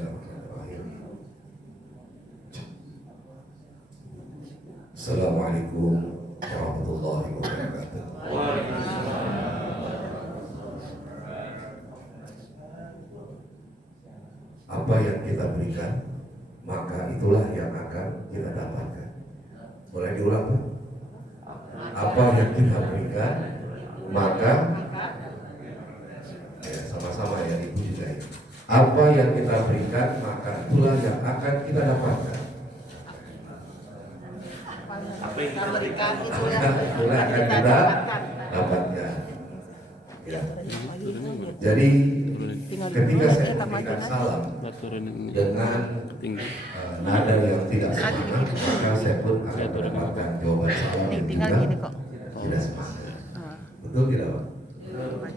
Bismillahirrahmanirrahim. Assalamualaikum warahmatullahi wabarakatuh. Apa yang kita berikan, maka itulah yang akan kita dapatkan. Boleh diulang, Pak? Apa yang kita berikan, maka ya, sama-sama ya, Ibu juga ya. Apa yang kita berikan, maka itulah yang akan kita dapatkan. Apa yang kita berikan Itulah akan kita dapatkan. Ya. Jadi ketika saya memberikan salam dengan nada yang tidak semangat, maka saya pun akan mendapatkan jawaban salam yang juga tidak semangat. Betul tidak, Pak?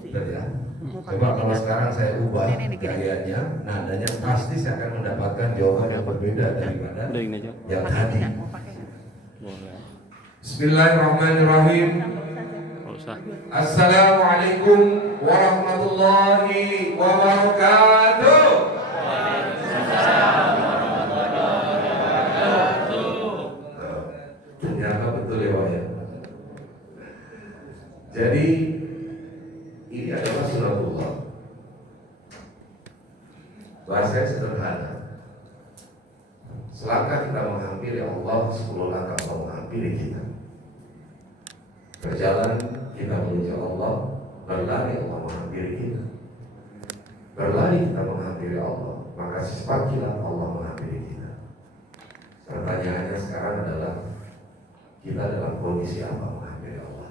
Betul ya. Coba kalau sekarang saya ubah gayanya, nadanya, pasti saya akan mendapatkan jawaban yang berbeda daripada yang tadi. Bismillahirrahmanirrahim. Assalamualaikum warahmatullahi wabarakatuh. Ternyata betul ya, Pak ya. Jadi ini adalah sunatullah. Bahasanya sederhana. Selangkah kita menghampiri Allah, 10 langkah Allah menghampiri kita. Berjalan kita menuju Allah, berlari Allah menghampiri kita. Berlari kita menghampiri Allah, maka secepat kilat Allah menghampiri kita. Pertanyaannya sekarang adalah kita dalam kondisi apa menghampiri Allah?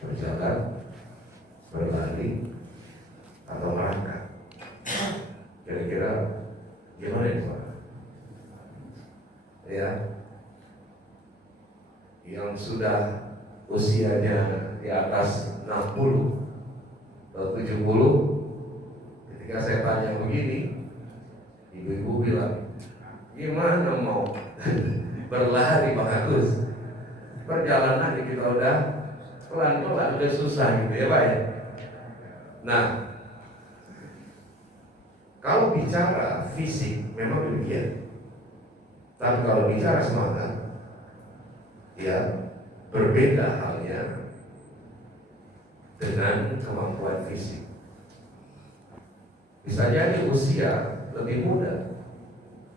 Berjalan, berlari, atau melangkah? Kira-kira gimana ini, Pak? Ya, yang sudah usianya di atas 60 atau 70, ketika saya tanya begini, ibu-ibu bilang, gimana mau berlari Pak Agus? Perjalanan kita udah pelan-pelan, udah susah gitu ya, Pak ya. Nah, kalau bicara fisik memang demikian. Tapi kalau bicara semangat, ya berbeda halnya dengan kemampuan fisik. Bisa jadi usia lebih muda,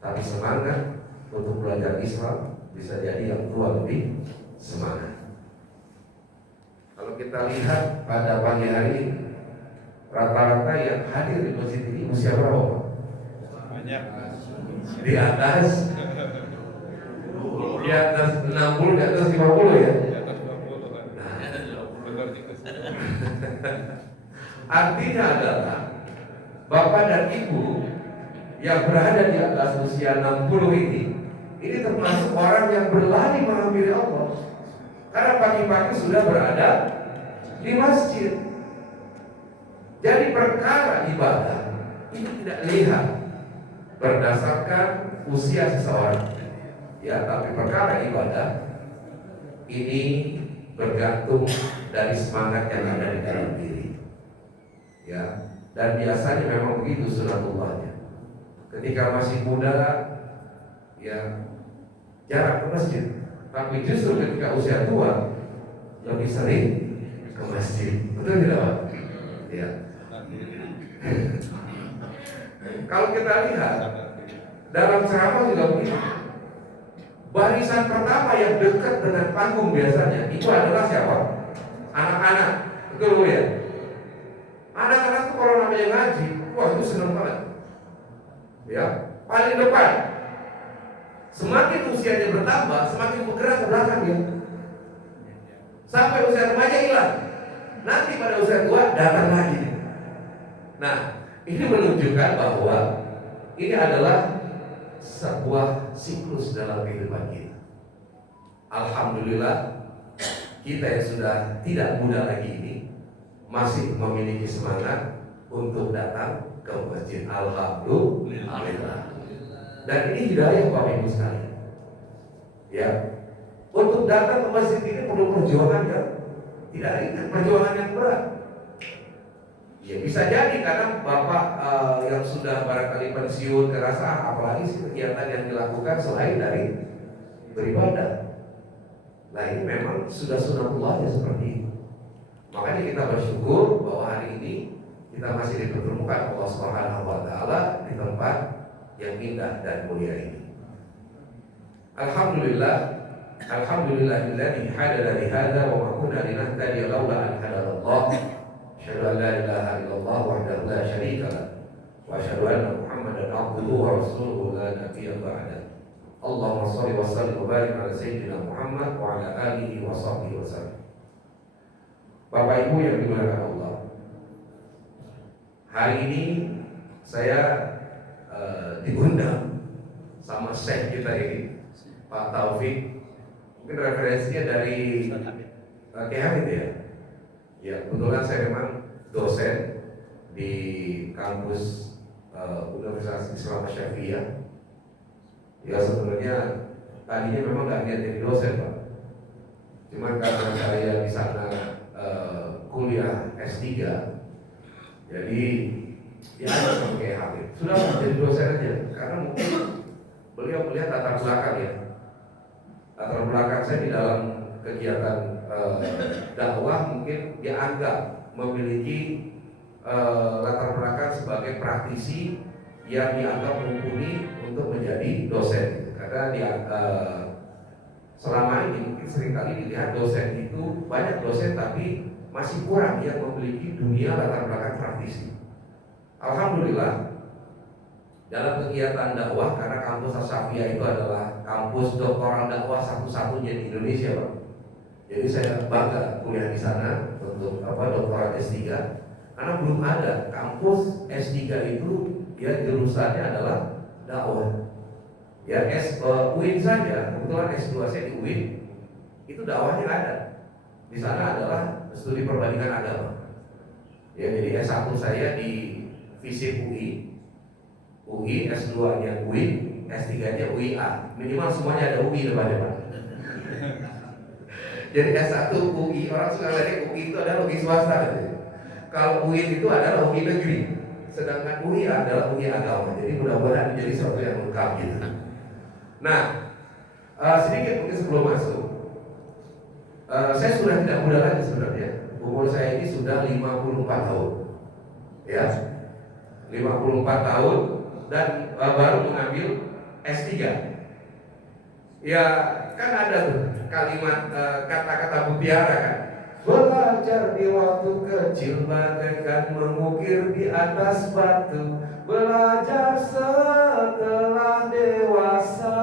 tapi semangat untuk belajar Islam bisa jadi yang tua lebih semangat. Kalau kita lihat pada pagi hari ini, rata-rata yang hadir di masjid ini usia berapa? Banyak. Di atas 60, di atas 50 ya. Di atas 20 kan. Nah, Benar juga. artinya adalah Bapak dan Ibu yang berada di atas usia 60 ini termasuk orang yang berlari menghampiri Allah. Karena pagi-pagi sudah berada di masjid. Jadi perkara ibadah ini tidak lihat berdasarkan usia seseorang, ya, tapi perkara ibadah ini bergantung dari semangat yang ada di dalam diri, ya. Dan biasanya memang begitu sunatullahnya. Ketika masih muda, ya, jarang ke masjid, tapi justru ketika usia tua lebih sering ke masjid. Betul tidak, Pak? Ya. Kalau kita lihat dalam ceramah juga begitu. Barisan pertama yang dekat dengan panggung biasanya itu adalah siapa? Anak-anak. Betul, Bu ya? Anak-anak itu kalau namanya ngaji, wah itu senang banget. Ya, paling depan. Semakin usianya bertambah, semakin bergerak ke belakang ya. Sampai usia remaja hilang. Nanti pada usia tua datang lagi. Nah, ini menunjukkan bahwa ini adalah sebuah siklus dalam kehidupan kita. Alhamdulillah, kita yang sudah tidak muda lagi ini masih memiliki semangat untuk datang ke masjid. Alhamdulillah. Dan ini hidayah Bapak Ibu sekalian. Ya, untuk datang ke masjid ini perlu perjuangan yang tidak ringan, perjuangan yang berat. Ya bisa jadi karena bapak yang sudah barangkali pensiun kerasa apalagi sih kegiatan yang dilakukan selain dari beribadah. Nah ini memang sudah sunnatullahnya seperti itu. Makanya kita bersyukur bahwa hari ini kita masih dipertemukan Allah Subhanahu wa taala di tempat yang indah dan mulia ini. Alhamdulillah, alhamdulillahilladzi hadana li hadza wa ma kunna linahtadiya laula an hadanallah. Asyhadu an la ilaha illallah wahdahu la syarika lah wa asyhadu anna Muhammadan abduhu wa rasuluhu la nabiyya ba'da. Allahumma shalli wa sallim wa barik ala sayyidina Muhammad wa ala alihi wa sahbihi wa sallam. Bapak Ibu yang dimuliakan Allah, hari ini saya diundang sama Syekh kita ini, Pak Taufik. Mungkin referensinya dari Kiai Hamid ya. Ya, kebetulan saya memang dosen di kampus Universitas Islam Syafi'iyah. Ya sebenarnya tadinya memang nggak niat jadi dosen Pak. Cuma karena saya di sana kuliah S3, jadi ya sama kayak Habib. Sudah jadi dosen aja, karena mungkin beliau melihat latar belakang ya. Latar belakang saya di dalam kegiatan dakwah mungkin dianggap memiliki latar belakang sebagai praktisi yang dianggap mumpuni untuk menjadi dosen. Karena dia selama ini mungkin seringkali dilihat dosen itu banyak dosen tapi masih kurang yang memiliki dunia latar belakang praktisi. Alhamdulillah dalam kegiatan dakwah, karena kampus Asy-Syafi'iyah itu adalah kampus doktoral dakwah satu-satunya di Indonesia Pak. Jadi saya bangga kuliah di sana untuk doktoral S3, karena belum ada kampus S3 itu ya jurusannya adalah dakwah. Ya UIN saja, kebetulan S2 saya di UIN, itu dakwahnya ada. Di sana adalah studi perbandingan agama. Ya, jadi S1 saya di FISIP UI, S2-nya UIN, S3-nya UIA. Minimal semuanya ada UI depannya Pak. Jadi S1 UI, orang suka lihat UI itu adalah UI swasta gitu. Kalau UIN itu adalah UI negeri, sedangkan UI adalah UI agama. Jadi mudah-mudahan menjadi sesuatu yang lengkap gitu. Nah, sedikit mungkin sebelum masuk, saya sudah tidak muda lagi sebenarnya. Umur saya ini sudah 54 tahun, ya, 54 tahun dan baru mengambil S3. Ya, kan ada tuh kalimat kata-kata mutiara kan. Belajar di waktu kecil bagaikan mengukir di atas batu. Belajar setelah dewasa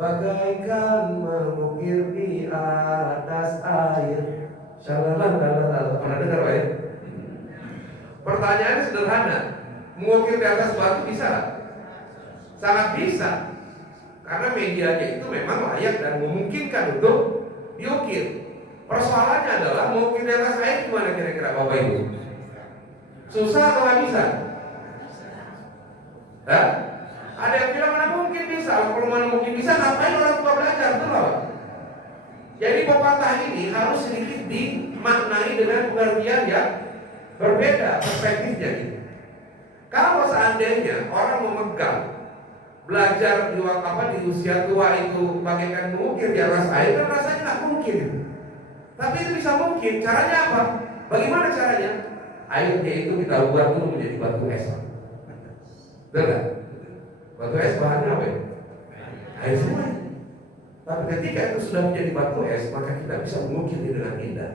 bagaikan mengukir di atas air. Shalala. Pernah dengar Pak ya? Pertanyaan sederhana, mengukir di atas batu bisa? Sangat bisa. Karena medianya itu memang layak dan memungkinkan untuk diukir. Persoalannya adalah mengukir di atas air gimana kira-kira Bapak Ibu? Susah atau nggak bisa? Hah? Ada yang bilang mana mungkin bisa? Kalau mana mungkin bisa, ngapain orang tua belajar? Betul Pak? Jadi pepatah ini harus sedikit dimaknai dengan pengertian yang berbeda perspektifnya gitu. Kalau seandainya orang memegang belajar di usia tua itu bagaikan mengukir di atas air, kan rasanya nggak mungkin. Tapi itu bisa mungkin. Caranya apa? Bagaimana caranya? Airnya itu kita buat dulu menjadi batu es. Betul nggak? Batu es bahannya apa ya? Air semua. Tapi ketika itu sudah menjadi batu es, maka kita bisa mengukirnya dengan indah.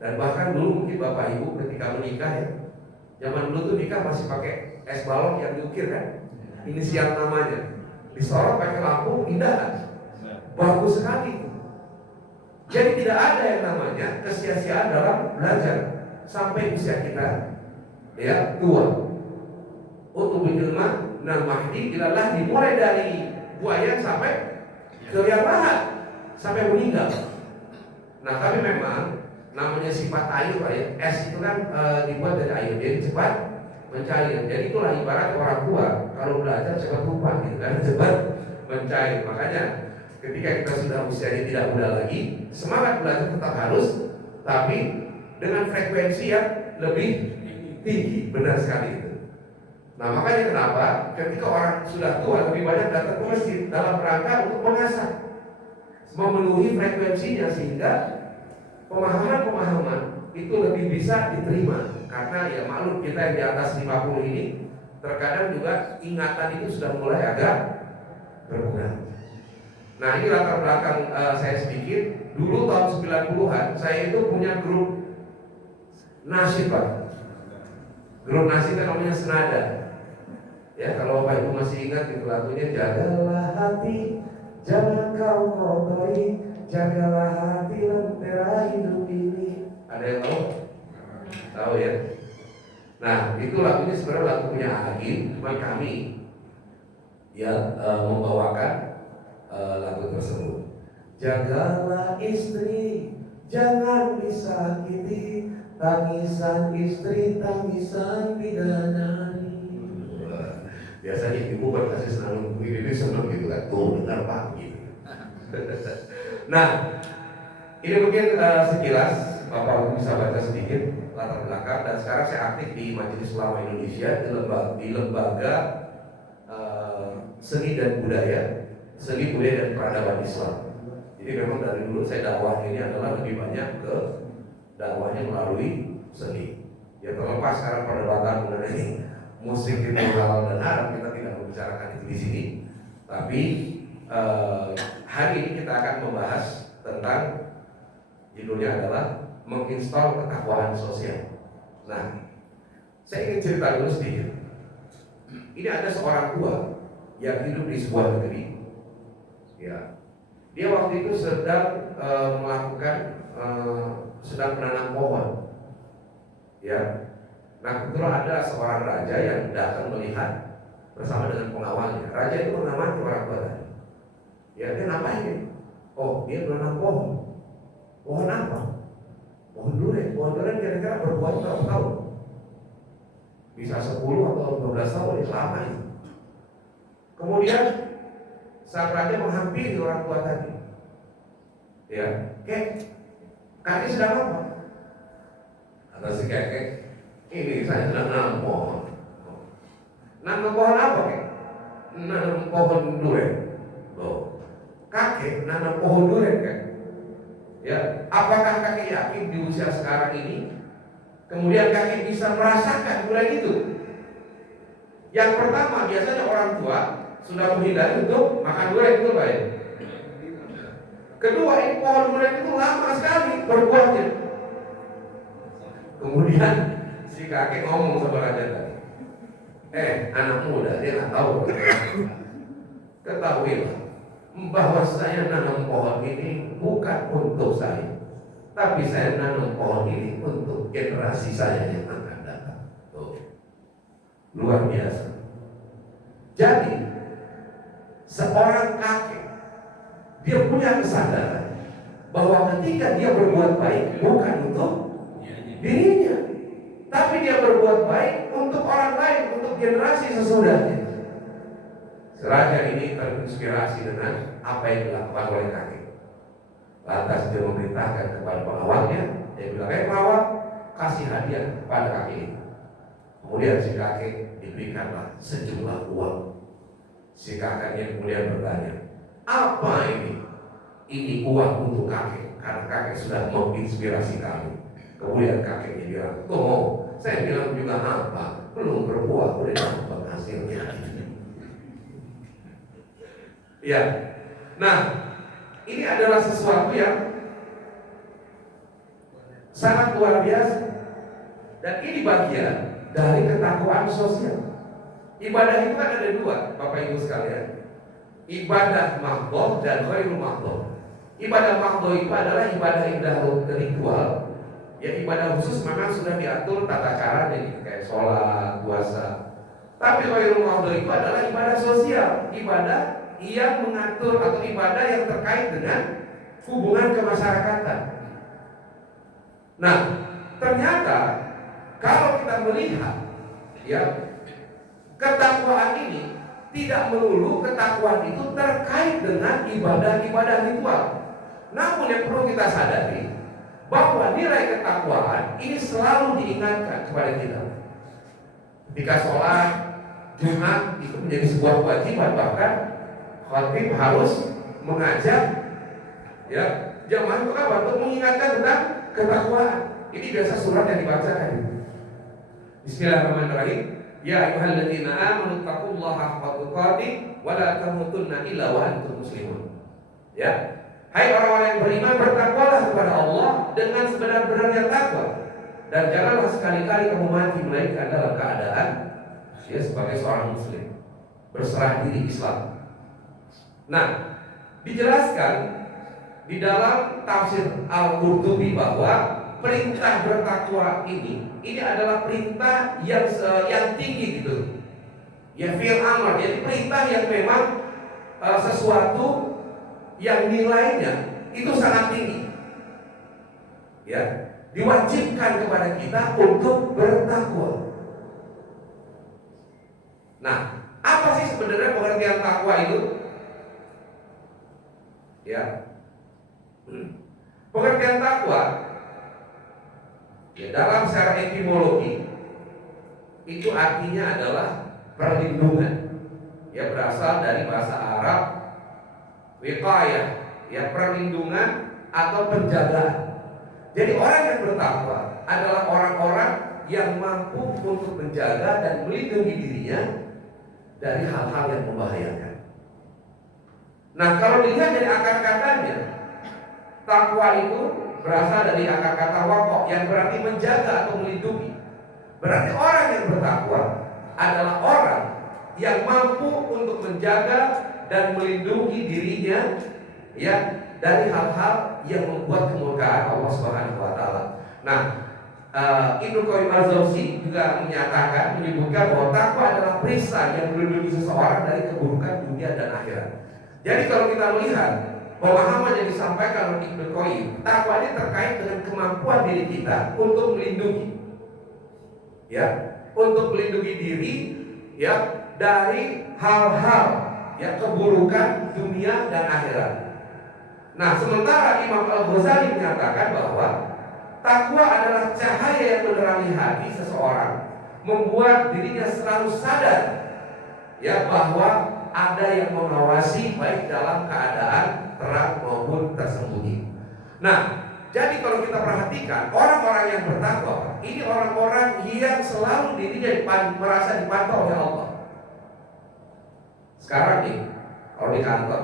Dan bahkan dulu mungkin Bapak Ibu ketika menikah ya, zaman dulu tuh nikah masih pakai es balok yang diukir kan? Inisial namanya disorot pakai lampu, indah kan? Bagus sekali. Jadi tidak ada yang namanya kesia-siaan dalam belajar sampai usia kita ya tua. Untuk ilmu dan mahdi ilalah dimulai dari buaya sampai ke yang lahat sampai meninggal. Nah tapi memang namanya sifat air Pak ya, es itu kan dibuat dari air, jadi cepat mencair. Jadi itulah ibarat orang tua kalau belajar cepat lupa gitu kan, cepat mencair. Makanya ketika kita sudah usianya tidak muda lagi, semangat belajar tetap harus, tapi dengan frekuensi yang lebih tinggi, benar sekali itu. Nah makanya kenapa ketika orang sudah tua lebih banyak datang ke masjid dalam rangka untuk mengasah, memenuhi frekuensinya sehingga pemahaman-pemahaman itu lebih bisa diterima. Karena ya maklum kita yang di atas 50 ini terkadang juga ingatan itu sudah mulai agak berkurang. Nah ini latar belakang saya sedikit. Dulu tahun 90-an saya itu punya grup nasyid Pak. Grup nasyid namanya Senada. Ya kalau Bapak Ibu masih ingat itu lagunya, jagalah hati, jangan kau kotori, jagalah hati lentera hidup ini. Ada yang tahu? Tahu ya? Nah itu lagunya sebenarnya lagu punya Agim, cuma kami ya membawakan lagu tersebut. Jagalah istri, jangan disakiti, tangisan istri, tangisan bidadari. Biasanya ibu berkasih senang ini senang gitu kan, tuh dengar Pak gitu. Nah ini mungkin sekilas Bapak bisa baca sedikit latar belakang. Dan sekarang saya aktif di Majelis Ulama Indonesia di lembaga seni dan budaya, seni budaya dan peradaban Islam. Jadi memang dari dulu saya dakwah ini adalah lebih banyak ke dakwahnya melalui seni. Ya terlepas sekarang perdebatan mengenai musik itu halal dan haram, kita tidak membicarakan itu di sini. Tapi hari ini kita akan membahas tentang, judulnya adalah menginstal ketakwaan sosial. Nah, saya ingin cerita dulu sedikit. Ini ada seorang tua yang hidup di sebuah negeri. Ya, dia waktu itu sedang sedang menanam pohon. Ya, nah kebetulan ada seorang raja yang datang melihat bersama dengan pengawalnya. Raja itu mengamati orang tua tadi. Ya, dia ngapain? Oh, dia menanam pohon. Pohon apa? Pohon durian. Pohon durian kira-kira berbuah berapa tahun? Bisa 10 atau 12 tahun, ya lama itu. Kemudian sang raja menghampiri orang tua tadi. Ya, kakek sedang apa? Kata si kakek, ini saya sedang nanam pohon. Nanam pohon apa kek? Nanam pohon durian. Loh, kakek nanam pohon durian kan? Ya, apakah kakek yakin di usia sekarang ini kemudian kakek bisa merasakan durian itu? Yang pertama, biasanya orang tua sudah menghindari untuk makan durian, itu baik. Kedua, ini pohon durian itu lama sekali berbuahnya. Kemudian si kakek ngomong sama raja tadi, anak muda, dia nggak tahu. Ketahuilah bahwa saya nanam pohon ini bukan untuk saya, tapi saya nanam pohon ini untuk generasi saya yang akan datang. Luar biasa. Jadi seorang kakek, dia punya kesadaran bahwa ketika dia berbuat baik bukan untuk dirinya, tapi dia berbuat baik untuk orang lain, untuk generasi sesudahnya. Raja ini terinspirasi dengan apa yang dilakukan oleh kakek. Lantas dia memerintahkan kepada pengawalnya, dia bilang, pengawal, kasih hadiah kepada kakek ini. Kemudian si kakek diberikanlah sejumlah uang. Si kakeknya kemudian bertanya, apa ini? Ini uang untuk kakek, karena kakek sudah menginspirasi kami. Kemudian kakeknya bilang, tuh, saya bilang juga apa? Belum berbuah, udah dapat hasilnya. Ya, nah ini adalah sesuatu yang sangat luar biasa. Dan ini bagian dari ketakwaan sosial. Ibadah itu kan ada dua, Bapak Ibu sekalian. Ibadah mahdhoh dan ghairu mahdhoh. Ibadah mahdhoh itu adalah ibadah ritual. Ya, ibadah khusus memang sudah diatur tata caranya, kayak sholat, puasa. Tapi ghairu mahdhoh itu adalah ibadah sosial, ibadah yang mengatur atau ibadah yang terkait dengan hubungan kemasyarakatan. Nah, ternyata kalau kita melihat, ya, ketakwaan ini tidak melulu ketakwaan itu terkait dengan ibadah-ibadah ritual. Namun yang perlu kita sadari bahwa nilai ketakwaan ini selalu diingatkan kepada kita. Ketika sholat Jumat itu menjadi sebuah kewajiban, bahkan khatib harus mengajak ya jamaah untuk apa? Untuk mengingatkan tentang ketakwaan. Ini biasa surat yang dibacakan. Bismillahirrahmanirrahim. Ya ayyuhalladzina amanu taqullaha haqqa tuqatih wa la tamutunna illa wa antum muslimun. Ya. Hai orang-orang yang beriman, bertakwalah kepada Allah dengan sebenar-benarnya takwa, dan janganlah sekali-kali kamu mati melainkan dalam keadaan ya sebagai seorang muslim, berserah diri Islam. Nah, dijelaskan di dalam tafsir Al-Qurtubi bahwa perintah bertakwa ini adalah perintah yang tinggi gitu. Ya fi'il amr, jadi perintah yang memang sesuatu yang nilainya itu sangat tinggi. Ya, diwajibkan kepada kita untuk bertakwa. Nah, apa sih sebenarnya pengertian takwa itu? Ya, pengertian takwa ya, dalam secara etimologi itu artinya adalah perlindungan. Ya, berasal dari bahasa Arab wiqayah, ya perlindungan atau penjagaan. Jadi orang yang bertakwa adalah orang-orang yang mampu untuk menjaga dan melindungi dirinya dari hal-hal yang membahayakan. Nah, kalau dilihat dari akar katanya, takwa itu berasal dari akar kata waqo yang berarti menjaga atau melindungi. Berarti orang yang bertakwa adalah orang yang mampu untuk menjaga dan melindungi dirinya ya dari hal-hal yang membuat kemurkaan Allah Subhanahu wa taala. Nah, Ibnu Qayyim al-Jauzi juga menyebutkan bahwa takwa adalah perisai yang melindungi seseorang dari keburukan dunia dan akhirat. Jadi kalau kita melihat pemahaman yang disampaikan oleh Ibnu Qayyim, takwa ini terkait dengan kemampuan diri kita untuk melindungi ya, untuk melindungi diri ya dari hal-hal ya keburukan dunia dan akhirat. Nah, sementara Imam Al-Ghazali menyatakan bahwa takwa adalah cahaya yang menerangi hati seseorang, membuat dirinya selalu sadar ya bahwa ada yang mengawasi baik dalam keadaan terang maupun tersembunyi. Nah, jadi kalau kita perhatikan orang-orang yang bertakwa ini orang-orang yang selalu dirinya merasa dipantau oleh Allah. Sekarang nih, kalau di kantor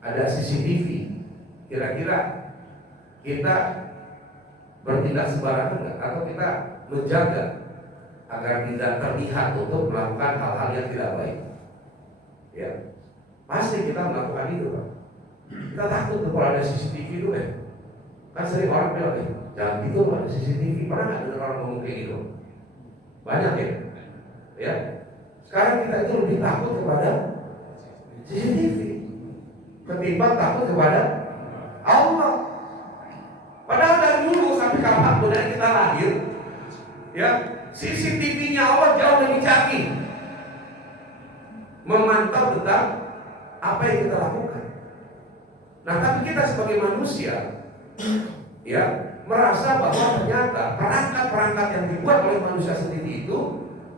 ada CCTV, kira-kira kita bertindak sembarangan enggak? Atau kita menjaga agar tidak terlihat untuk melakukan hal-hal yang tidak baik? Ya, pasti kita melakukan itu, Pak. Kita takut kalau ada CCTV itu, kan sering orang bilang, jangan gitu, ada CCTV. Pernah nggak dengar orang ngomong kayak gitu? Banyak ya, ya. Sekarang kita itu lebih takut kepada CCTV ketimbang takut kepada Allah. Padahal dari dulu sampai kapanpun dari kita lahir, ya CCTV-nya Allah jauh lebih canggih memantau tentang apa yang kita lakukan. Nah, tapi kita sebagai manusia, ya merasa bahwa ternyata perangkat-perangkat yang dibuat oleh manusia sendiri itu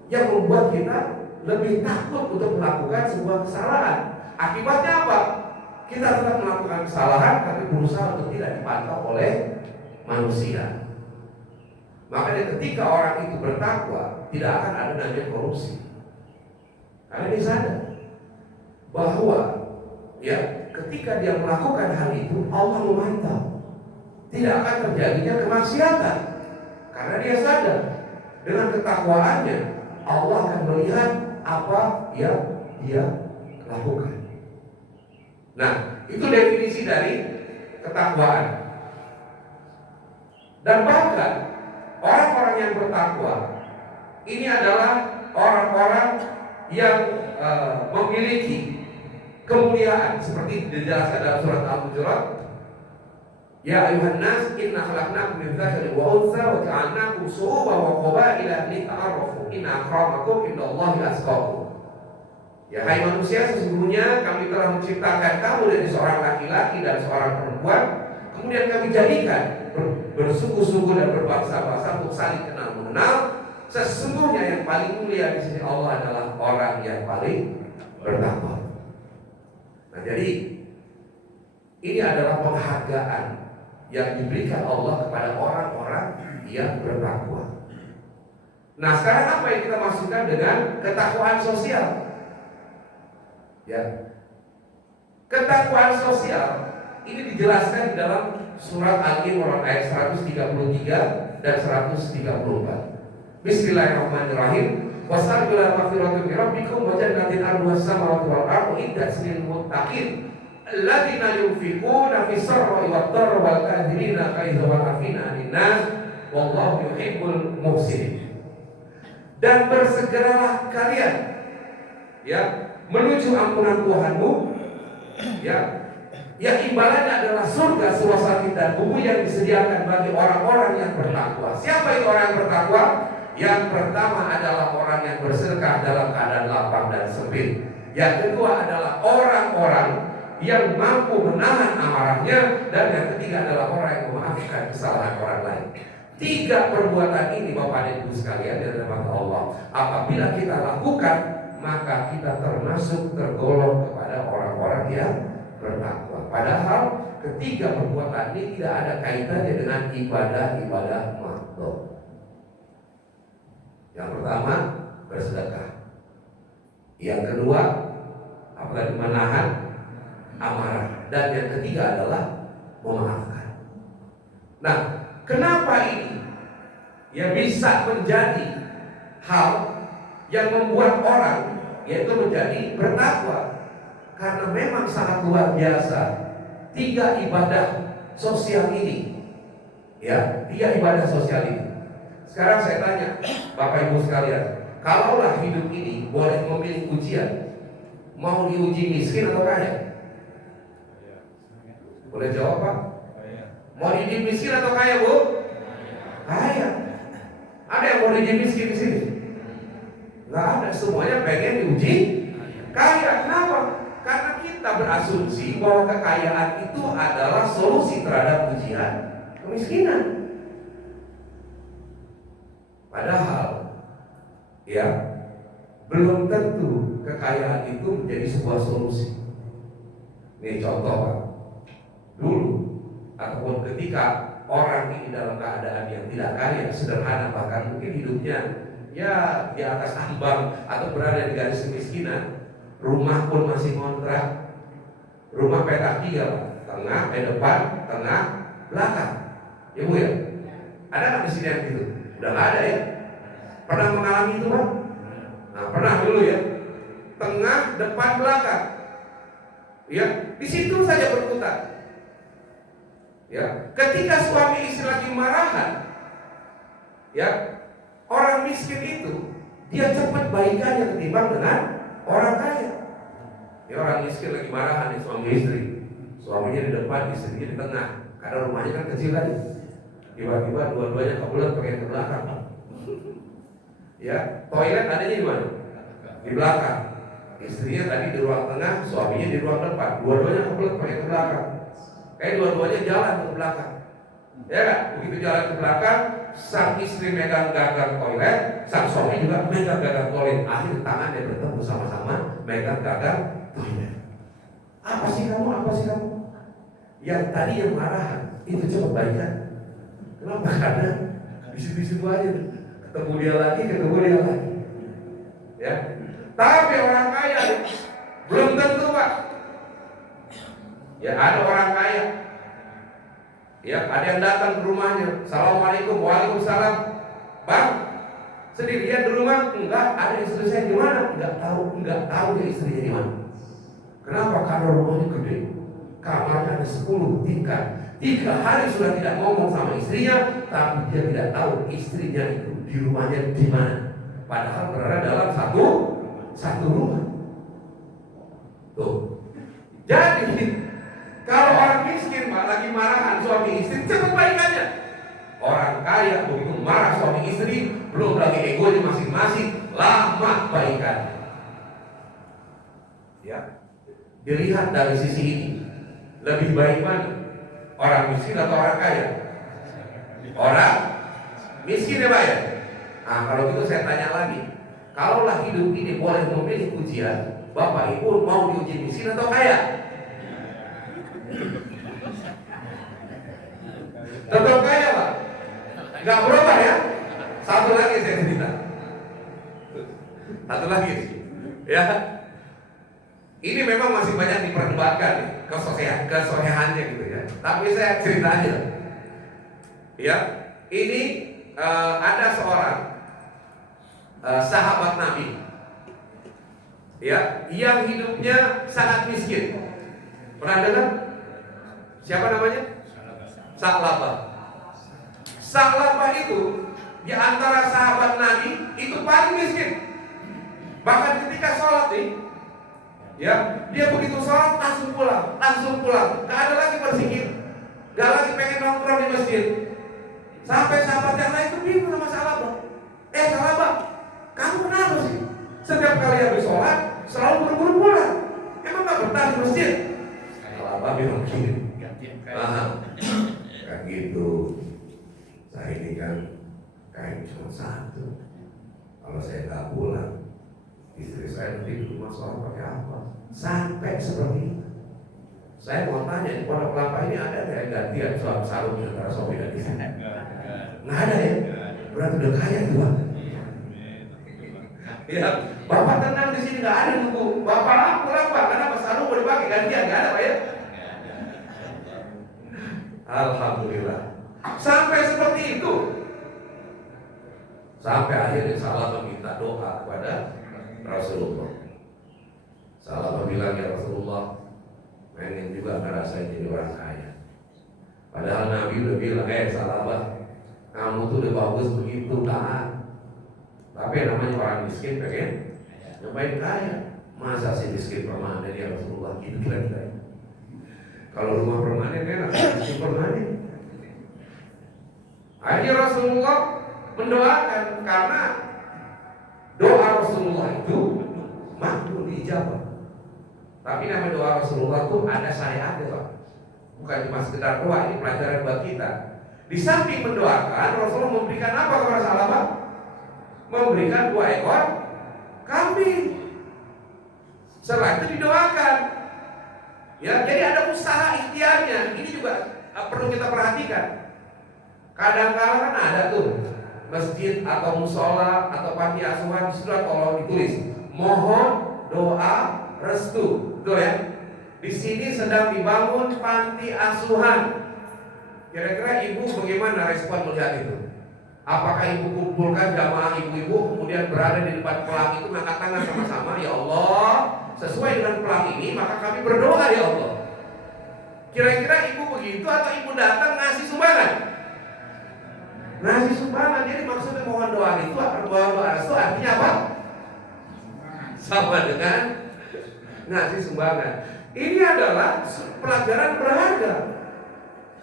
yang membuat kita lebih takut untuk melakukan sebuah kesalahan. Akibatnya apa? Kita tetap melakukan kesalahan, tapi berusaha untuk tidak dipantau oleh manusia. Makanya ketika orang itu bertakwa, tidak akan ada namanya korupsi. Karena dia sadar bahwa ya ketika dia melakukan hal itu, Allah memantau. Tidak akan terjadinya kemaksiatan. Karena dia sadar dengan ketakwaannya, Allah akan melihat apa yang dia lakukan. Nah, itu definisi dari ketakwaan. Dan bahkan orang-orang yang bertakwa ini adalah orang-orang yang memiliki kemuliaan seperti dijelaskan dalam surat Al-Hujurat. Ya ayuhan nas inna khalaqnakum min dzakarin wa untha wa ja'alnakum syu'uban wa qabaila lita'arafu inna akramakum indallahi atqakum. Ya hai manusia, sesungguhnya kami telah menciptakan kamu dari seorang laki-laki dan seorang perempuan, kemudian kami jadikan bersuku-suku dan berbangsa-bangsa untuk saling kenal mengenal. Sesungguhnya yang paling mulia di sisi Allah adalah orang yang paling bertakwa. Nah, jadi ini adalah penghargaan yang diberikan Allah kepada orang-orang yang bertakwa. Nah, sekarang apa yang kita maksudkan dengan ketakwaan sosial? Ya, ketakwaan sosial ini dijelaskan di dalam surat Al-Imran ayat 133 dan 134. Bismillahirrahmanirrahim. Wasari'u ila maghfiratin min rabbikum wa jannatin 'arduha as-samawati wal ardu iddat lil muttaqin alladziina yunfiquna fis sarra'i wad dharri wal kadhimina al-ghaidha wal 'afina 'anil nas wallahu yuhibbul muhsinin. Dan bersegeralah kalian ya menuju ampunan Tuhanmu ya yang imbalannya adalah surga suasana dan bumi yang disediakan bagi orang-orang yang bertakwa. Siapa itu orang yang bertakwa? Yang pertama adalah orang yang bersedekah dalam keadaan lapang dan sempit. Yang kedua adalah orang-orang yang mampu menahan amarahnya. Dan yang ketiga adalah orang yang memaafkan kesalahan orang lain. 3 perbuatan ini Bapak dan Ibu sekalian yang dirahmati Allah, apabila kita lakukan maka kita termasuk tergolong kepada orang-orang yang bertakwa. Padahal ketiga perbuatan ini tidak ada kaitannya dengan ibadah-ibadah makhluk. Yang pertama bersedekah. Yang kedua apalagi menahan amarah. Dan yang ketiga adalah memaafkan. Nah, kenapa ini ya bisa menjadi hal yang membuat orang yaitu menjadi bertakwa? Karena memang sangat luar biasa 3 ibadah sosial ini. Ya, 3 ibadah sosial ini. Sekarang saya tanya Bapak Ibu sekalian, kalaulah hidup ini boleh memilih ujian, mau diuji miskin atau kaya? Boleh jawab Pak? Mau diuji miskin atau kaya Bu? Kaya. Ada yang mau diuji miskin di sini? Nggak ada, semuanya pengen diuji kaya. Kenapa? Karena kita berasumsi bahwa kekayaan itu adalah solusi terhadap ujian kemiskinan. Padahal ya belum tentu kekayaan itu menjadi sebuah solusi. Ini contoh Pak. Dulu ataupun ketika orang ini dalam keadaan yang tidak kaya, sederhana, bahkan mungkin hidupnya ya di atas ambang atau berada di garis kemiskinan, rumah pun masih kontrak, rumah petak 3 Pak, tengah, depan, tengah, belakang. Ya Bu ya, ada nggak di sini yang gitu? Udah nggak ada ya? Pernah mengalami itu Pak? Nah pernah dulu ya, tengah, depan, belakang. Ya, di situ saja berputar. Ya, ketika suami istri lagi marahan, ya orang miskin itu dia cepat baikannya ketimbang dengan orang kaya. Ya, orang miskin lagi marahan nih suami istri, suaminya di depan, istrinya di tengah, karena rumahnya kan kecil tadi. Tiba-tiba dua-duanya kebelet pengen ke belakang. Ya, toilet adanya di mana? Di belakang. Istrinya tadi di ruang tengah, suaminya di ruang depan. Dua-duanya kebelet pengen ke belakang. Kayak dua-duanya jalan ke belakang. Ya kan? Begitu jalan ke belakang, sang istri megang gagang toilet, sang suami juga megang gagang toilet. Akhir tangannya bertemu sama-sama megang gagang toilet. Apa sih kamu? Apa sih kamu? Yang tadi yang marahan itu coba baikan. Kenapa? Karena di situ-situ aja ketemu dia lagi. Ya. Tapi orang kaya belum tentu Pak. Ya ada orang kaya. Ya ada yang datang ke rumahnya. Assalamualaikum, waalaikumsalam. Bang, sendirian di rumah? Enggak. Ada istri saya di mana? Enggak tahu dia istrinya di mana. Kenapa? Karena rumahnya gede. Kamarnya ada 10 tingkat. 3 hari sudah tidak ngomong sama istrinya, tapi dia tidak tahu istrinya itu di rumahnya di mana. Padahal berada dalam satu rumah. Tuh. Jadi kalau orang miskin Pak lagi marahan suami istri, cepat baikannya. Orang kaya begitu marah suami istri, belum lagi egonya masing-masing, lama baikan. Ya. Dilihat dari sisi ini, lebih baik mana? Orang miskin atau orang kaya? Orang miskin ya Pak ya? Nah kalau gitu saya tanya lagi, kalaulah hidup ini boleh memilih ujian, Bapak Ibu mau diuji miskin atau kaya? Tetap kaya Pak, nggak berubah ya. Satu lagi saya cerita, satu lagi ya. Ini memang masih banyak diperdebatkan nih, kesolehannya gitu ya. Tapi saya cerita aja. Ya, ini ada seorang sahabat Nabi, ya, yang hidupnya sangat miskin. Pernah dengar? Siapa namanya? Sa'labah. Sa'labah itu di antara sahabat Nabi itu paling miskin. Bahkan ketika sholat nih, ya, dia begitu sholat langsung pulang, Gak ada lagi berzikir, gak lagi pengen nongkrong di masjid. Sampai sahabat yang lain itu bingung sama Sa'labah. Sa'labah, kamu kenapa sih? Setiap kali habis sholat selalu buru-buru pulang. Emang gak betah di masjid? Sa'labah bilang gini, kayak gitu. Saya ini kan kain cuma satu. Kalau saya nggak pulang, istri saya nanti di rumah sholat pakai apa? Sampai seperti itu. Saya mau tanya, di Pondok Kelapa ini ada nggak gantian suami sarung antara suami dan istri? Nggak ada ya? Berarti udah kaya tuh Pak. Ya, Bapak tenang di sini, nggak ada nunggu. Bapak pulang Pak, karena sarung udah pakai gantian, nggak ada Pak ya? Alhamdulillah. Sampai seperti itu. Sampai akhirnya Sa'labah meminta doa kepada Rasulullah. Sa'labah bilang, ya Rasulullah, pengen juga ngerasain jadi orang kaya. Padahal Nabi udah bilang, Sa'labah, kamu tuh udah bagus begitu taat. Tapi namanya orang miskin pengen nyobain kaya. Masa sih miskin permanen ya Rasulullah? Gitu kira-kira. Kalau rumah permanen enak, miskin permanen. Akhirnya Rasulullah mendoakan, karena doa Rasulullah itu makbul diijabah. Tapi nama doa Rasulullah itu ada syariatnya Pak. Bukan cuma sekedar doa, ini pelajaran buat kita. Di samping mendoakan, Rasulullah memberikan apa kepada Sa'labah? Memberikan 2 ekor kambing. Setelah itu didoakan. Ya, jadi ada usaha ikhtiarnya. Ini juga perlu kita perhatikan. Kadang-kadang kan ada tuh masjid atau musola atau panti asuhan, di surat kalau ditulis mohon doa restu, betul ya? Di sini sedang dibangun panti asuhan. Kira-kira ibu bagaimana respon melihat itu? Apakah ibu kumpulkan jamaah ibu-ibu kemudian berada di depan pelang itu mengangkat tangan sama-sama, ya Allah, sesuai dengan pelang ini maka kami berdoa ya Allah. Kira-kira ibu begitu atau ibu datang ngasih sumbangan? Ngasih sumbangan. Jadi maksudnya mohon doa itu, doa artinya apa? Sama dengan ngasih sumbangan. Ini adalah pelajaran berharga.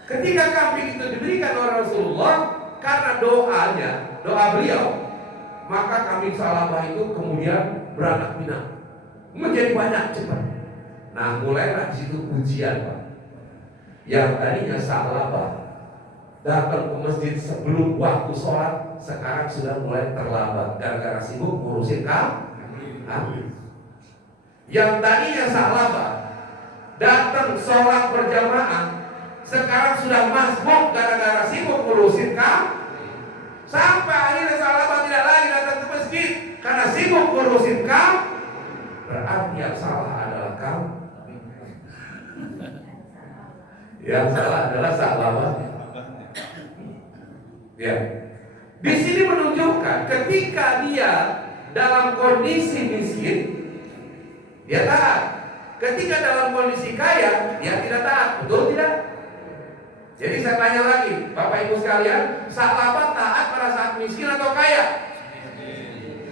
Ketika kambing itu diberikan oleh Rasulullah karena doanya, doa beliau, maka kambing Sa'labah itu kemudian beranak pinak, menjadi banyak cepat. Nah, mulailah di situ ujian Pak. Yang tadinya Sa'labah datang ke masjid sebelum waktu sholat, sekarang sudah mulai terlambat gara-gara sibuk ngurusin kambing. Yang tadinya Sa'labah datang sholat berjamaah, sekarang sudah masbuk gara-gara sibuk ngurusin kambing. Sampai akhirnya Sa'labah tidak lagi datang ke masjid karena sibuk ngurusin kambing. Berarti yang salah adalah kambing. Yang salah adalah Sa'labah. Ya. Di sini menunjukkan ketika dia dalam kondisi miskin, dia taat. Ketika dalam kondisi kaya, dia tidak taat. Betul tidak? Jadi saya tanya lagi, Bapak Ibu sekalian, Sa'labah taat pada saat miskin atau kaya?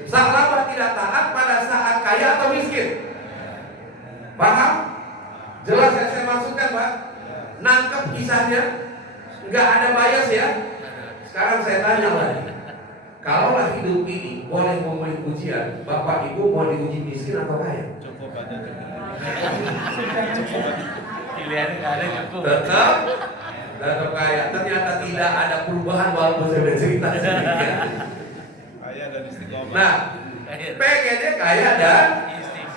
Sa'labah tidak taat pada saat kaya atau miskin? Paham? Jelas yang saya maksudkan Pak? Nangkep kisahnya? Nggak ada bias ya? Sekarang saya tanya lagi, kalaulah hidup ini boleh memberi ujian, Bapak Ibu mau diuji miskin atau kaya? Cukup ada. Pilihannya nggak ada cukup. Tetap kaya. Ternyata tidak ada perubahan walaupun saya cerita sedikit. Nah, pengennya kaya dan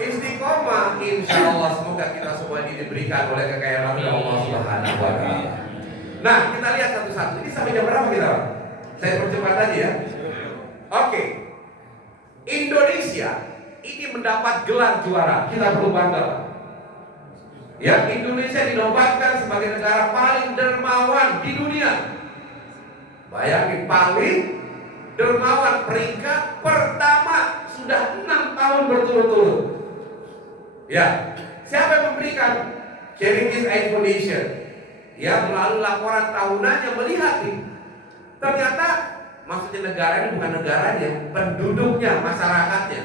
istiqomah. Insya Allah semoga kita semua ini diberikan oleh kekayaan Allah Subhanahu wa Ta'ala. Nah, kita lihat satu-satu. Ini sampai jam berapa kita? Saya percepat aja ya. Oke. Indonesia ini mendapat gelar juara. Kita perlu bangga. Ya, Indonesia dinobatkan sebagai negara paling dermawan di dunia. Bayangin, paling dermawan, peringkat pertama sudah 6 tahun berturut-turut. Ya, siapa yang memberikan? Heritage Aid Foundation. Ya, melalui laporan tahunannya melihat nih, ternyata maksudnya negara ini bukan negaranya, penduduknya, masyarakatnya.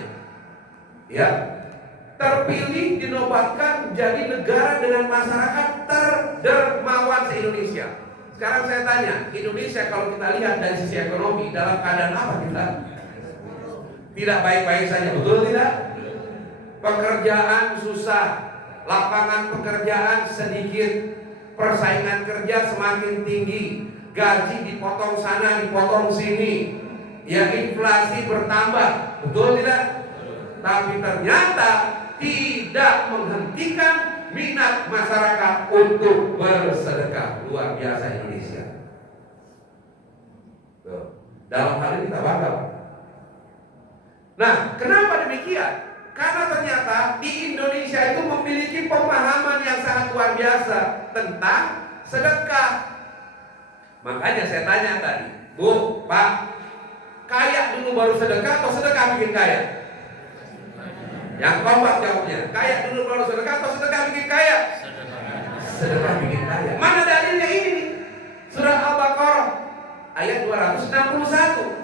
Ya, terpilih dinobatkan menjadi negara dengan masyarakat terdermawan se-Indonesia. Sekarang saya tanya, Indonesia kalau kita lihat dari sisi ekonomi dalam keadaan apa kita? Tidak baik-baik saja, betul tidak? Pekerjaan susah, lapangan pekerjaan sedikit, persaingan kerja semakin tinggi, gaji dipotong sana, dipotong sini, ya inflasi bertambah, betul tidak? Tapi ternyata tidak menghentikan minat masyarakat untuk bersedekah. Luar biasa Indonesia. Dalam hal ini kita bangga. Nah, kenapa demikian? Karena ternyata di Indonesia itu memiliki pemahaman yang sangat luar biasa tentang sedekah. Makanya saya tanya tadi, Bu, Pak, kaya dulu baru sedekah atau sedekah bikin kaya? Yang kompak jawabnya, kaya dulu baru sedekah atau sedekah bikin kaya? Sedekah bikin kaya. Mana dalilnya ini nih? Surah Al-Baqarah ayat 261.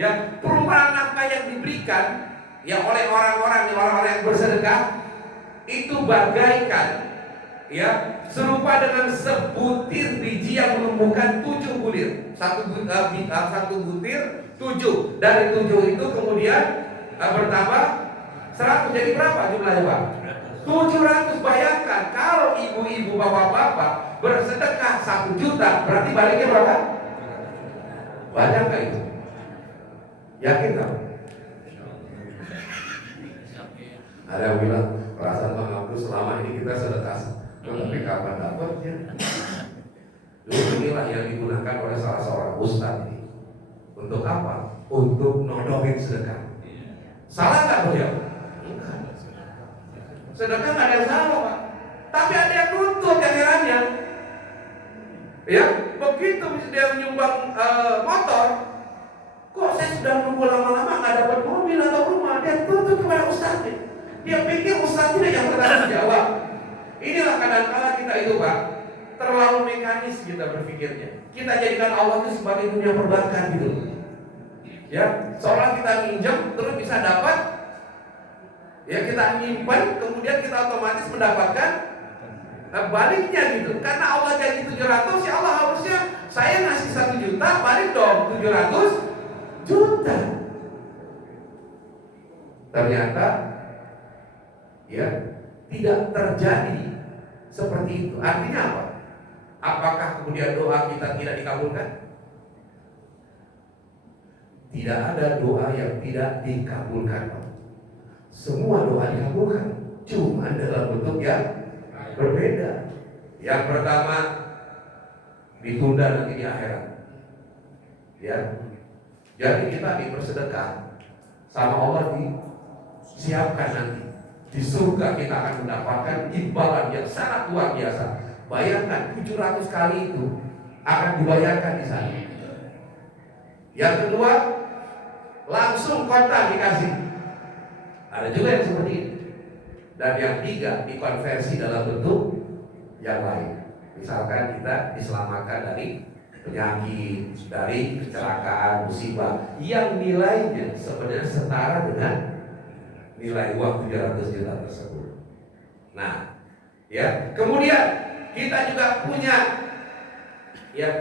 Ya, perumpamaan nafkah yang diberikan ya oleh orang-orang yang bersedekah itu bagaikan ya serupa dengan sebutir biji yang menumbuhkan 7 butir. Satu butir 7. Dari 7 itu kemudian bertambah 100. Jadi berapa jumlahnya, Pak? 700. Bayangkan kalau ibu-ibu, bapak-bapak bersedekah 1 juta, berarti baliknya berapa? Banyak nggak itu? Yakin nggak? Ada yang bilang, perasaan Bang Abdul selama ini kita sedekah, tapi kapan dapatnya? Dulu inilah yang digunakan oleh salah seorang ustadz ini. Untuk apa? Untuk nodongin sedekah. Salah nggak beliau? Sedekah nggak ada yang salah, Pak. Tapi ada yang nuntut, yang herannya. Ya, begitu dia menyumbang motor, kok saya sudah nunggu lama-lama nggak dapat mobil atau rumah, dia tuntut kepada ustaznya. Dia pikir ustaznya yang bertanggung jawab. Inilah kadang-kala kita itu, Pak, terlalu mekanis kita berpikirnya. Kita jadikan Allah itu sebagai dunia perbankan gitu. Ya, seolah kita minjem terus bisa dapat. Ya, kita nyimpan, kemudian kita otomatis mendapatkan baliknya gitu. Karena Allah jadi 700, ya Allah harusnya saya ngasih 1 juta, balik dong 700 juta. Ternyata ya tidak terjadi seperti itu. Artinya apa? Apakah kemudian doa kita tidak dikabulkan? Tidak ada doa yang tidak dikabulkan. Semua doa dikabulkan, cuma dalam bentuk yang berbeda. Yang pertama ditunda nanti di akhirat. Ya, jadi kita bersedekah sama Allah disiapkan nanti. Di surga kita akan mendapatkan imbalan yang sangat luar biasa. Bayangkan 700 kali itu akan dibayarkan di sana. Yang kedua, langsung kontak dikasih. Ada juga yang seperti ini. Dan yang tiga, dikonversi dalam bentuk yang lain. Misalkan kita diselamatkan dari penyakit, dari kecelakaan, musibah yang nilainya sebenarnya setara dengan nilai uang 700 juta tersebut. Nah, ya, kemudian kita juga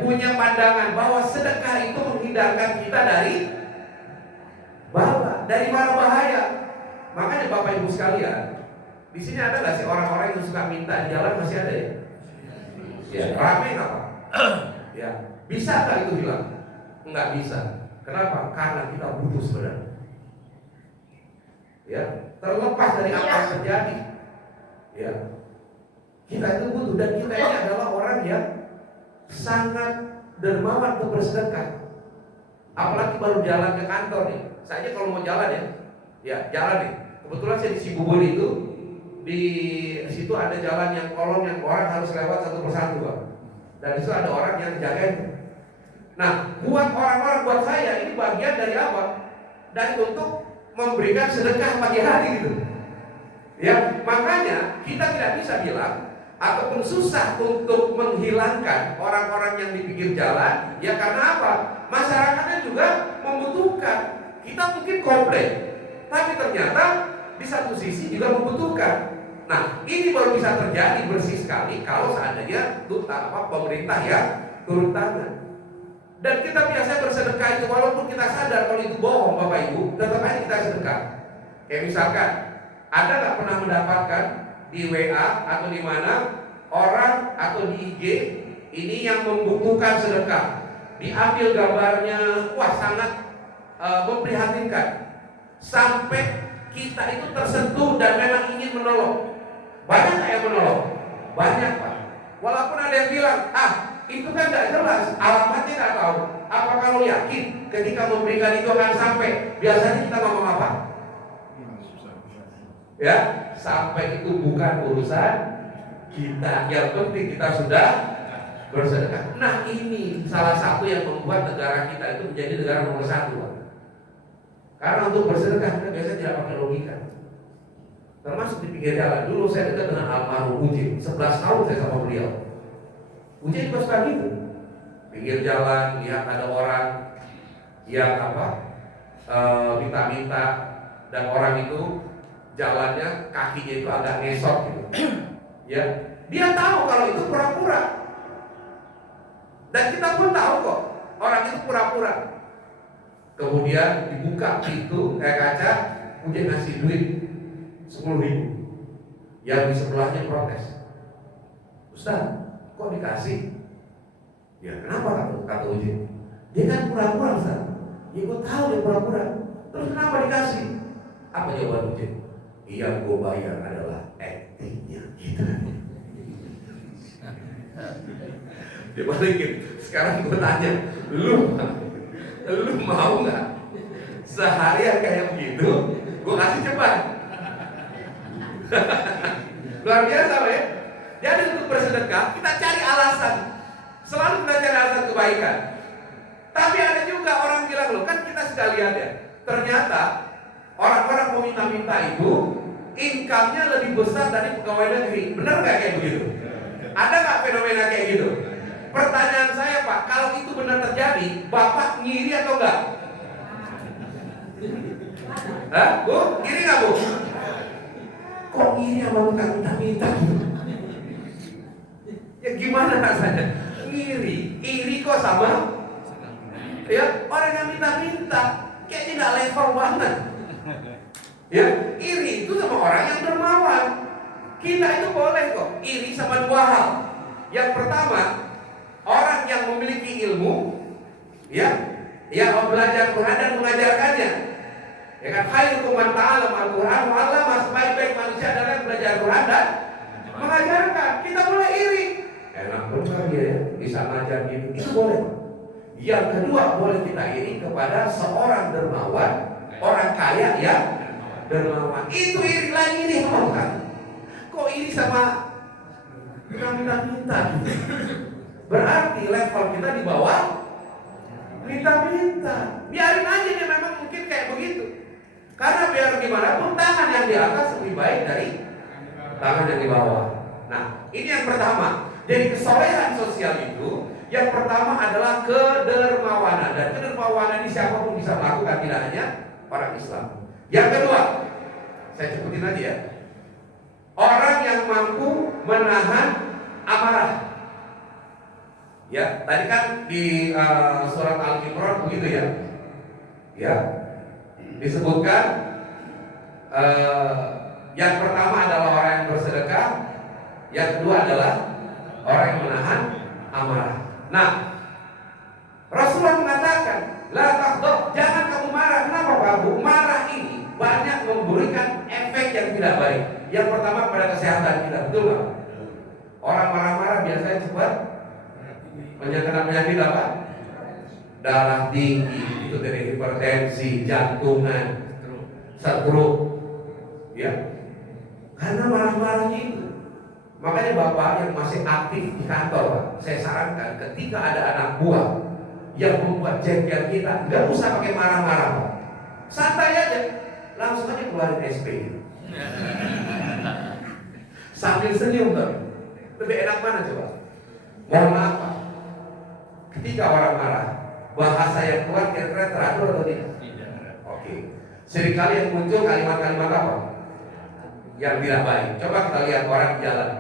punya pandangan bahwa sedekah itu menghindarkan kita dari bala, dari mara bahaya. Makanya Bapak Ibu sekalian, di sini ada nggak sih orang-orang yang suka minta di jalan? Masih ada ya? Ya, rame nggak Pak? Ya, bisa nggak itu hilang? Nggak bisa. Kenapa? Karena kita butuh sebenarnya. Ya, terlepas dari apa yang terjadi. Ya. Kita itu butuh, dan kita ini adalah orang yang sangat dermawan untuk bersedekah. Apalagi baru jalan ke kantor nih. Saya kalau mau jalan ya jalan nih. Kebetulan saya di Cibubur itu, di situ ada jalan yang kolong yang orang harus lewat satu persatu, Pak. Dan di situ ada orang yang jagain. Nah, buat orang-orang, buat saya ini bagian dari apa? Dari untuk memberikan sedekah pagi hari gitu. Ya, makanya kita tidak bisa bilang ataupun susah untuk menghilangkan orang-orang yang di pinggir jalan. Ya karena apa? Masyarakatnya juga membutuhkan. Kita mungkin komplain, tapi ternyata di satu sisi juga membutuhkan. Nah, ini baru bisa terjadi bersih sekali kalau seandainya pemerintah ya turun tangan. Dan kita biasa bersedekah itu walaupun kita sadar kalau itu bohong, Bapak Ibu, tetap aja kita sedekah. Kayak misalkan, ada nggak pernah mendapatkan di WA atau di mana orang atau di IG ini yang membutuhkan sedekah, diambil gambarnya, wah sangat memprihatinkan, sampai kita itu tersentuh dan memang ingin menolong. Banyak nggak yang menolong? Banyak, Pak. Walaupun ada yang bilang, itu kan nggak jelas, alamatnya nggak tahu. Apa kalau yakin ketika memberikan itu akan sampai? Biasanya kita ngomong apa? Ya, sampai itu bukan urusan kita. Yang penting kita sudah bersedekah. Nah, ini salah satu yang membuat negara kita itu menjadi negara nomor 1. Karena untuk bersedekah kita biasanya tidak pakai logika. Termasuk di pinggir jalan. Dulu saya dekat dengan almarhum Uji, 11 tahun saya sama beliau. Uji juga suka gitu. Pinggir jalan lihat ada orang yang minta-minta, dan orang itu jalannya kakinya itu agak ngesot gitu. Ya, dia tahu kalau itu pura-pura. Dan kita pun tahu kok orang itu pura-pura. Kemudian dibuka pintu kaca, kemudian ngasih duit 10.000. Yang di sebelahnya protes. Ustaz, kok dikasih? Ya kenapa kata Uji? Dia kan pura-pura, Ustaz. Ya gue tahu dia pura-pura. Terus kenapa dikasih? Apa jawaban Uji? Yang gue bayar adalah actingnya gitu. Dia balikin. Sekarang gue tanya, lu mau nggak seharian kayak begitu? Gue kasih cepat. Luar biasa, ya. Jadi untuk bersedekah kita cari alasan. Selalu kita cari alasan kebaikan. Tapi ada juga orang bilang, loh kan kita sudah lihat ya, ternyata orang-orang mau minta-minta itu income-nya lebih besar dari pegawai negeri. Benar nggak kayak begitu? Ada nggak fenomena kayak gitu? Pertanyaan saya, Pak, kalau itu benar terjadi, Bapak ngiri atau enggak? Hah, Bu? Ngiri nggak, Bu? Kok ngiri sama minta-minta gitu? Ya gimana rasanya? Ngiri, iri kok sama? Ya, orang yang minta-minta kayaknya nggak level banget. Ya, iri itu sama orang yang dermawan. Kita itu boleh kok iri sama 2 hal. Yang pertama, orang yang memiliki ilmu, ya, yang belajar Quran dan mengajarkannya. Ya kan, khairukum man ta'allama al-Quran wa 'allama. Sebaik-baik manusia adalah yang belajar Quran dan mengajarkan. Kita boleh iri. Enak benar ya, bisa ngajar gitu. Itu boleh. Yang kedua, boleh kita iri kepada seorang dermawan, orang kaya yang dermawan. Itu iri lagi nih, kan? Kok iri sama minta-minta gitu? Berarti level kita di bawah minta-minta. Biarin aja dia memang mungkin kayak begitu. Karena biar gimana pun tangan yang di atas lebih baik dari tangan yang di bawah. Nah, ini yang pertama. Jadi kesolehan sosial itu yang pertama adalah kedermawanan. Dan kedermawanan ini siapapun bisa melakukan, tidak hanya orang Islam. Yang kedua, saya sebutin aja ya, orang yang mampu menahan amarah. Ya, tadi kan di surat Al-Imran begitu ya. Ya, disebutkan yang pertama adalah orang yang bersedekah, yang kedua adalah orang yang menahan amarah. Nah, Rasulullah mengatakan, la taghdab tidak baik. Yang pertama pada kesehatan kita, betul nggak? Orang marah-marah biasanya cepat menyerang penyakit apa? Darah tinggi, itu dari hipertensi, jantungan, stroke, ya. Karena marah-marahnya itu. Makanya bapak yang masih aktif di kantor, Pak, saya sarankan ketika ada anak buah yang membuat jengkel kita, nggak usah pakai marah-marah, Pak. Santai aja, langsung aja keluarin SP. Sambil senyum, Pak. Lebih enak mana coba? Mohon maaf, Pak. Ketika orang marah, bahasa yang keluar kira-kira teratur atau tidak? Oke. Seringkali yang muncul kalimat-kalimat apa? Yang tidak baik. Coba kita lihat orang di jalan.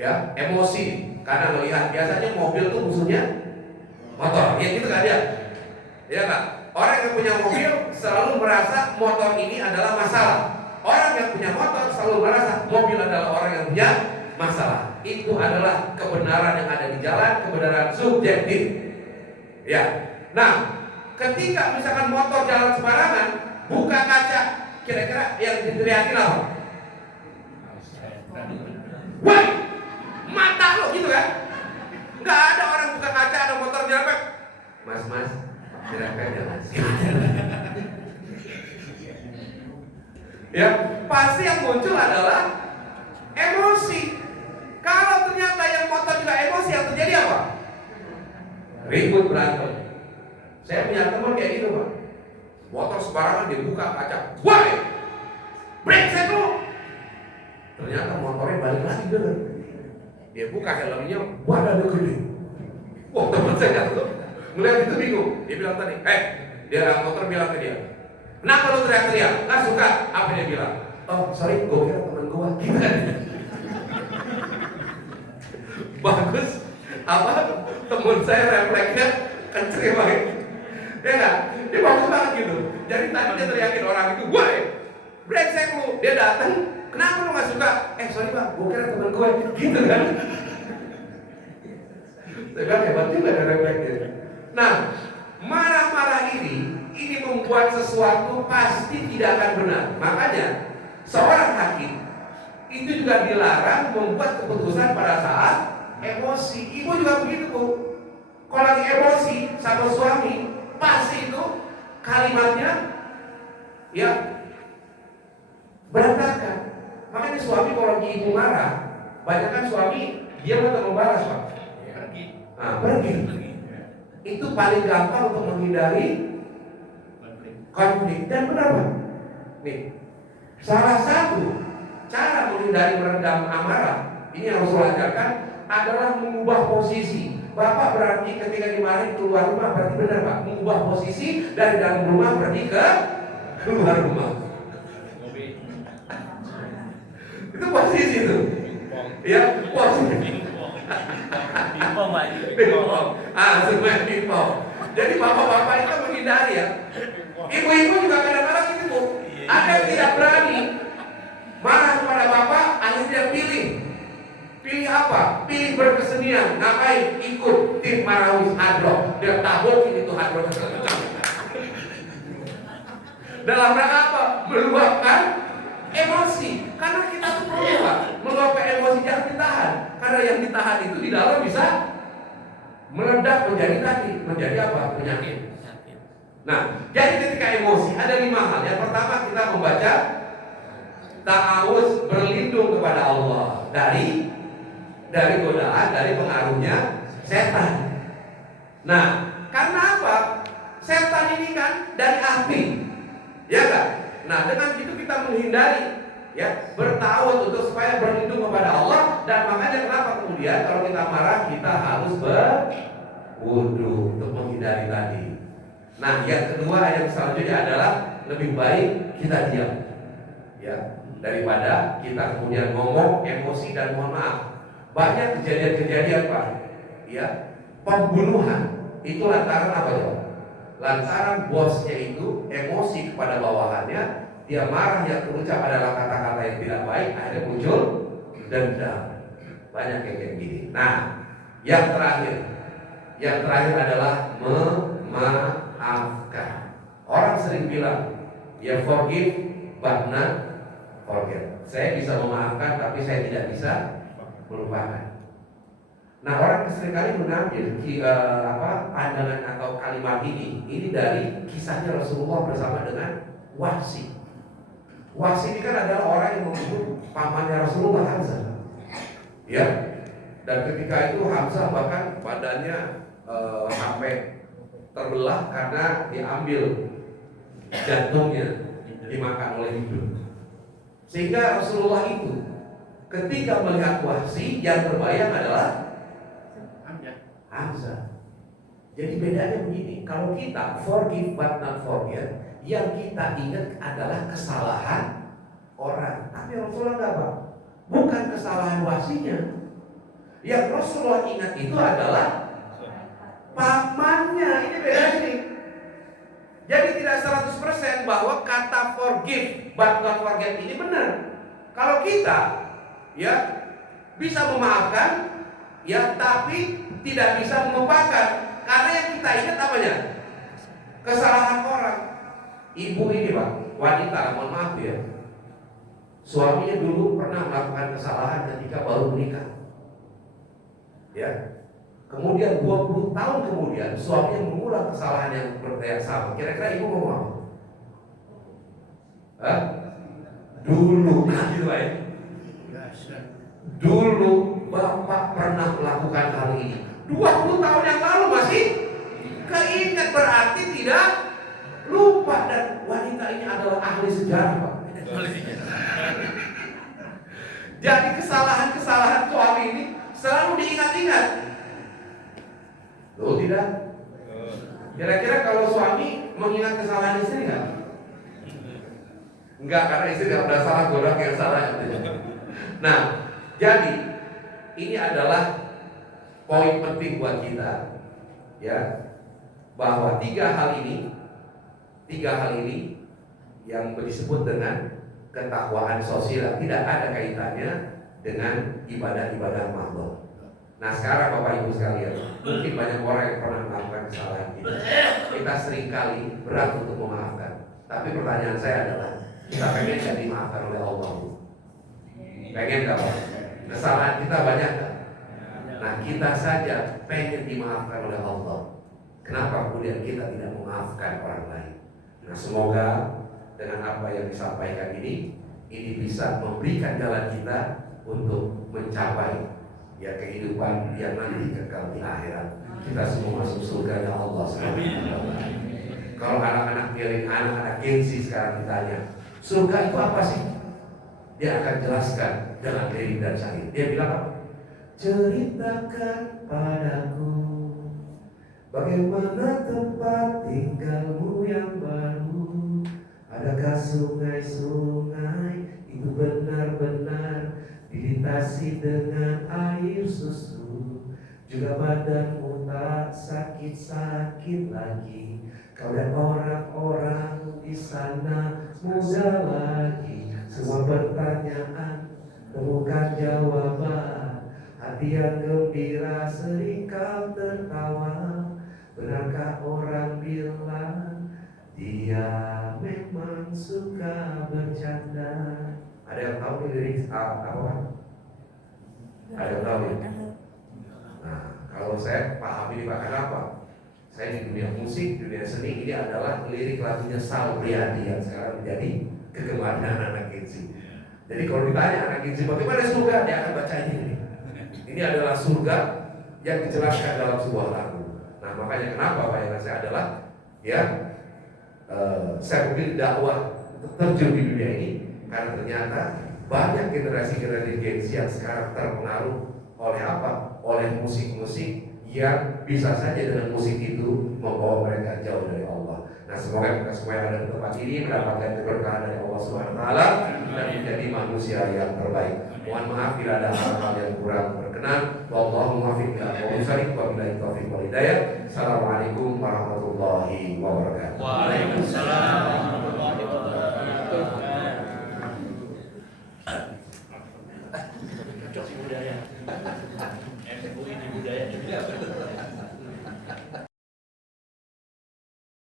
Ya, emosi karena melihat biasanya mobil tuh musuhnya motor. Ya gitu kan dia. Ya Kak. Orang yang punya mobil selalu merasa motor ini adalah masalah. Orang yang punya motor selalu merasa mobil adalah orang yang punya masalah. Itu adalah kebenaran yang ada di jalan, kebenaran subjektif. Ya. Nah, ketika misalkan motor jalan sembarangan, buka kaca, kira-kira yang diteriakin apa? Woi, mata lo gitu kan? Nggak ada orang buka kaca ada motor jalan. Mas, silakan ya Mas. Ya, pasti yang muncul adalah emosi. Kalau ternyata yang motor juga emosi, yang terjadi apa? Ribut, berantem. Saya punya teman kayak gitu, Pak. Motor sembarangan dibuka kaca. Woi, brengsek lu. Ternyata motornya balik lagi bener. Dia buka helmnya, badannya gede. Wah, teman saya jatuh. Ngeliat itu bingung. Dia bilang tadi, dia orang motor bilang ke dia, kenapa lu teriak-teriak? Nggak suka. Apa dia bilang? Oh, sorry, gue kira temen gue. Gitu kan? Bagus. Apa? Temen saya refleksnya kenceng banget. Ya nggak? Dia bagus banget gitu. Jadi tadi dia teriakin orang itu, woi, brengsek lu. Dia datang, kenapa lu nggak suka? Sorry bang, gue kira temen gue. Gitu kan? Saya bilang hebat juga ada refleksnya. Nah, marah-marah ini membuat sesuatu pasti tidak akan benar. Makanya seorang hakim itu juga dilarang membuat keputusan pada saat emosi. Ibu juga begitu, Bu. Kalau lagi emosi sama suami, pasti itu kalimatnya ya berantakan. Makanya suami kalau lagi ibu marah, banyak kan suami diam atau membalas, Pak? Pergi. Itu paling gampang untuk menghindari konflik. Dan benar, Pak. Nih, salah satu cara menghindari meredam amarah ini yang harus dilakukan adalah mengubah posisi. Bapak berarti ketika dimarahin keluar rumah, berarti benar, Pak, mengubah posisi dari dalam rumah pergi ke keluar rumah. Itu posisi itu. Ya, posisi. Pingpong. Semuanya pingpong. Jadi bapak-bapak itu menghindari ya. Ibu-ibu juga kadang-kadang gitu, Bu. Ada yang tidak berani marah kepada bapak, akhirnya pilih. Pilih apa? Pilih berkesenian. Ngapain? Ikut tim Marawis Hadrock. Dia tabokin itu Hadrock. Dalam rangka apa? Meluapkan emosi. Karena kita tuh perlu, Pak, meluapkan emosi, jangan ditahan. Karena yang ditahan itu di dalam bisa meledak menjadi apa? Penyakit. Nah, jadi ketika emosi ada 5 hal. Yang pertama kita membaca ta'awuz, berlindung kepada Allah dari godaan, dari pengaruhnya setan. Nah, karena apa? Setan ini kan dari api, ya kan? Nah, dengan itu kita menghindari, ya, bertawud untuk supaya berlindung kepada Allah. Dan makanya kenapa kemudian kalau kita marah kita harus berwudu untuk menghindari tadi. Nah, yang kedua yang selanjutnya adalah lebih baik kita diam, ya, daripada kita kemudian ngomong emosi dan mohon maaf. Banyak kejadian-kejadian, Pak, ya, pembunuhan itu lantaran apa ya? Lantaran bosnya itu emosi kepada bawahannya, dia marah, yang terucap adalah kata-kata yang tidak baik, akhirnya muncul dendam. Banyak yang kayak gini. Nah, yang terakhir adalah memaafkan. Orang sering bilang, ya forgive but not forget. Saya bisa memaafkan, tapi saya tidak bisa melupakan. Nah, orang seringkali mengambil pandangan atau kalimat ini dari kisahnya Rasulullah bersama dengan Wahsy. Wahsy ini kan adalah orang yang membunuh pamannya Rasulullah, Hamzah. Ya, dan ketika itu Hamzah bahkan badannya sampai terbelah karena diambil jantungnya, dimakan oleh hidung. Sehingga Rasulullah itu ketika melihat Wahsy, yang terbayang adalah Hamzah. Jadi bedanya begini, kalau kita forgive but not forget, yang kita ingat adalah kesalahan orang. Tapi Rasulullah enggak, Pak. Bukan kesalahan Wahsy-nya. Yang Rasulullah ingat itu adalah pamannya. Ini beda nih. Jadi tidak 100% bahwa kata forgive but not forget ini benar. Kalau kita ya bisa memaafkan, ya tapi tidak bisa melupakan, karena yang kita ingat apanya? Kesalahan orang. Ibu ini, Pak, wanita, mohon maaf ya, suaminya dulu pernah melakukan kesalahan ketika baru menikah. Ya. Kemudian 20 tahun kemudian suaminya mengulang kesalahan yang sama. Kira-kira ibu mau apa? Hah? Dulu gitu ya. Dulu Bapak pernah melakukan hal ini. 20 tahun yang lalu masih keingat, berarti tidak lupa. Dan wanita ini adalah ahli sejarah, Pak. Jadi kesalahan-kesalahan suami ini selalu diingat-ingat. Loh tidak? Kira-kira kalau suami mengingat kesalahan istri nggak? Enggak, karena istri nggak pernah salah, orang yang salah. Nah, jadi ini adalah poin penting buat kita, ya, bahwa tiga hal ini yang disebut dengan ketakwaan sosial tidak ada kaitannya dengan ibadah-ibadah makhluk. Nah, sekarang Bapak Ibu sekalian, mungkin banyak orang yang pernah melakukan kesalahan kita seringkali berat untuk memaafkan. Tapi pertanyaan saya adalah, kita pengen gak dimaafkan oleh Allah? Pengen gak, Pak? Kesalahan kita banyak gak? Nah, kita saja pengen dimaafkan oleh Allah. Kenapa kemudian kita tidak memaafkan orang lain? Nah, semoga dengan apa yang disampaikan ini bisa memberikan jalan kita untuk mencapai ya kehidupan yang nanti kekal di akhirat. Kita semua masuk surga ya Allah. Kalau anak-anak Gen Z sekarang ditanya, surga itu apa sih? Dia akan jelaskan dengan Dewi dan Syahid. Dia bilang apa? Ceritakan padaku bagaimana tempat tinggalmu yang baru. Adakah sungai-sungai itu benar-benar dilintasi dengan air susu? Juga badanmu tak sakit-sakit lagi. Kau dan orang-orang di sana muda lagi. Semua pertanyaan temukan jawaban. Hati yang gembira sering kau tertawa. Benarkah orang bilang dia memang suka bercanda? Ada yang tahu nih lirik apa? Ada yang tahu ya? Nah, kalau saya paham ini Pak, kenapa? Saya di dunia musik, dunia seni, ini adalah lirik lagunya Sal Priadi yang sekarang menjadi kegemaran anak Gen Z. Jadi kalau ditanya anak Gen Z bagaimana surga, dia akan baca ini. Ini adalah surga yang dijelaskan dalam sebuah lagu. Nah, makanya kenapa bayangan saya adalah ya saya memilih dakwah untuk terjun di dunia ini karena ternyata banyak generasi-generasi Gen Z yang sekarang terpengaruh oleh apa? Oleh musik-musik yang bisa saja dengan musik itu membawa mereka jauh dari Allah. Nah, semoga kita semua yang ada di tempat ini mendapatkan keberkahan dari Allah Subhanahu wa taala dan menjadi manusia yang terbaik. Mohon maaf bila ada hal-hal yang kurang berkenan. Wallahu muwaffiq ila aqwamit thoriq wa billahi taufiq wal hidayah. Assalamualaikum warahmatullahi wabarakatuh. Waalaikumsalam warahmatullahi wabarakatuh.